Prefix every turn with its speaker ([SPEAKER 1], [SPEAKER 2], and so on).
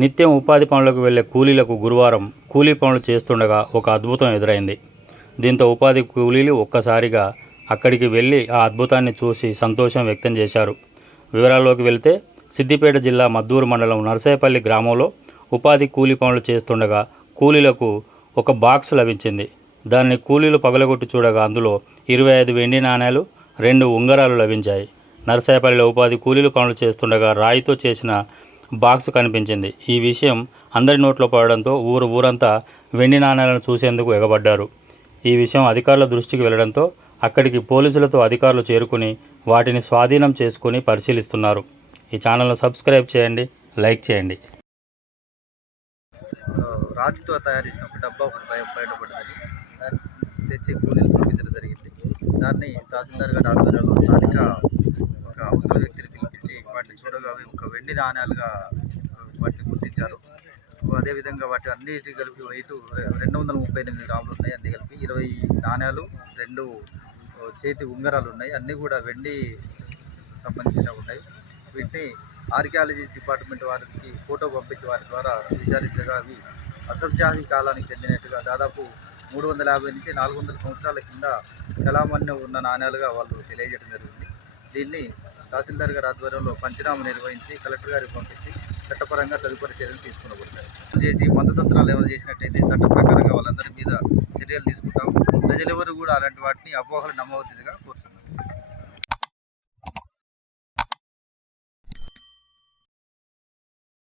[SPEAKER 1] నిత్యం ఉపాధి పనులకు వెళ్ళే కూలీలకు గురువారం కూలీ పనులు చేస్తుండగా ఒక అద్భుతం ఎదురైంది. దీంతో ఉపాధి కూలీలు ఒక్కసారిగా అక్కడికి వెళ్ళి ఆ అద్భుతాన్ని చూసి సంతోషం వ్యక్తం చేశారు. వివరాల్లోకి వెళితే సిద్దిపేట జిల్లా మద్దూరు మండలం నరసాయపల్లి గ్రామంలో ఉపాధి కూలీ పనులు చేస్తుండగా కూలీలకు ఒక బాక్స్ లభించింది. దాన్ని కూలీలు పగలగొట్టి చూడగా అందులో ఇరవై ఐదు వెండి నాణేలు రెండు ఉంగరాలు లభించాయి. నరసాయపల్లిలో ఉపాధి కూలీలు పనులు చేస్తుండగా రాయితో చేసిన బాక్స్ కనిపించింది. ఈ విషయం అందరి నోట్లో పడడంతో ఊరు ఊరంతా వెండి నాణేలను చూసేందుకు ఎగబడ్డారు. ఈ విషయం అధికారుల దృష్టికి వెళ్ళడంతో అక్కడికి పోలీసులతో అధికారులు చేరుకుని వాటిని స్వాధీనం చేసుకుని పరిశీలిస్తున్నారు. ఈ ఛానల్ను సబ్స్క్రైబ్ చేయండి లైక్ చేయండి.
[SPEAKER 2] రాతితో తయారు చేసిన ఒక డబ్బా ఒకటి బయటపడ్డది తెచ్చి కూలీలు చూపించడం జరిగింది. దాన్ని తహసీల్దార్ గారి ఆధ్వర్యంలో స్థానిక ఒక అవసర వ్యక్తిని పొడవుగా అవి ఒక వెండి నాణ్యాలుగా వాటిని గుర్తించారు. అదేవిధంగా వాటి అన్నిటి కలిపి వెయిట్ రెండు వందల ముప్పై ఎనిమిది గ్రాములు ఉన్నాయి అన్ని కలిపి. ఇరవై నాణ్యాలు రెండు చేతి ఉంగరాలు ఉన్నాయి. అన్నీ కూడా వెండి సంబంధించినవి ఉన్నాయి. వీటిని ఆర్కియాలజీ డిపార్ట్మెంట్ వారికి ఫోటో పంపించి వారి ద్వారా విచారించగా అవి అసబ్జాహి కాలానికి చెందినట్టుగా దాదాపు మూడు వందల యాభై నుంచి నాలుగు వందల సంవత్సరాల కింద చలామణ్యం ఉన్న నాణ్యాలుగా వాళ్ళు తెలియజేయడం జరిగింది. దీన్ని తహసీల్దార్ గారి ఆధ్వర్యంలో పంచనామా నిర్వహించి కలెక్టర్ గారికి పంపించి చట్టపరంగా తదుపరి చర్యలు తీసుకునబడతాయి చేసి మంత్రతంత్రాలు ఏమైనా చేసినట్టయితే చట్ట ప్రకారంగా వాళ్ళందరి మీద చర్యలు తీసుకుంటాం. ప్రజలెవరు కూడా అలాంటి వాటిని అపోహలు నమ్మవద్దుగా కోరుతున్నాం.